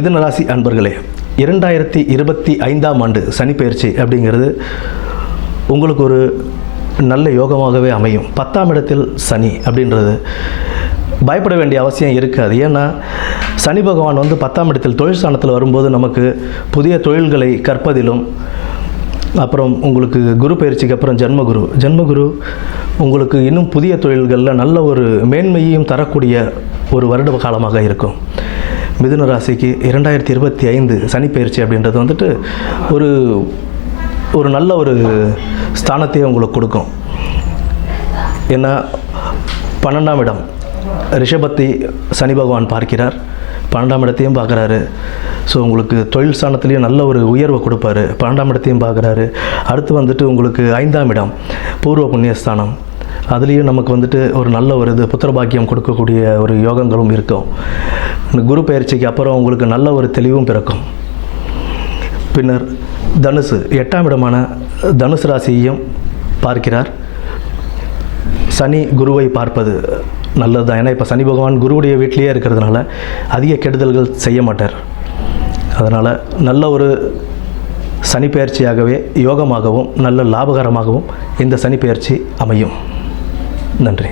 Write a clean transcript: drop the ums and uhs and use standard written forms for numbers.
மிதுன ராசி அன்பர்களே, 2025ஆம் ஆண்டு சனிப்பெயர்ச்சி அப்படிங்கிறது உங்களுக்கு ஒரு நல்ல யோகமாகவே அமையும். 10ஆம் இடத்தில் சனி அப்படின்றது பயப்பட வேண்டிய அவசியம் இருக்காது. ஏன்னா சனி பகவான் 10ஆம் இடத்தில் தொழில் ஸ்தானத்தில் வரும்போது நமக்கு புதிய தொழில்களை கற்பதிலும், அப்புறம் உங்களுக்கு குரு பயிற்சிக்கு அப்புறம் ஜென்மகுரு உங்களுக்கு இன்னும் புதிய தொழில்களில் நல்ல ஒரு மேன்மையையும் தரக்கூடிய ஒரு வருட காலமாக இருக்கும். மிதுன ராசிக்கு 2025 சனிப்பெயர்ச்சி அப்படின்றது ஒரு நல்ல ஒரு ஸ்தானத்தையே உங்களுக்கு கொடுக்கும். ஏன்னா 12ஆம் இடம் ரிஷபத்தை சனி பகவான் பார்க்கிறார், 12ஆம் இடத்தையும் பார்க்குறாரு. ஸோ உங்களுக்கு தொழில் ஸ்தானத்துலேயும் நல்ல ஒரு உயர்வை கொடுப்பாரு. 12ஆம் இடத்தையும் பார்க்குறாரு. அடுத்து உங்களுக்கு 5ஆம் இடம் பூர்வ புண்ணியஸ்தானம், அதுலேயும் நமக்கு ஒரு நல்ல ஒரு புத்திரபாக்கியம் கொடுக்கக்கூடிய ஒரு யோகங்களும் இருக்கும். குரு பயிற்சிக்கு அப்புறம் உங்களுக்கு நல்ல ஒரு தெளிவும் பிறக்கும். பின்னர் தனுசு 8ஆம் இடமான தனுசு ராசியையும் பார்க்கிறார். சனி குருவை பார்ப்பது நல்லது தான். ஏன்னா இப்போ சனி பகவான் குருவுடைய வீட்டிலேயே இருக்கிறதுனால அதிக கெடுதல்கள் செய்ய மாட்டார். அதனால் நல்ல ஒரு சனிப்பெயர்ச்சியாகவே யோகமாகவும் நல்ல லாபகரமாகவும் இந்த சனிப்பெயர்ச்சி அமையும். நன்றி.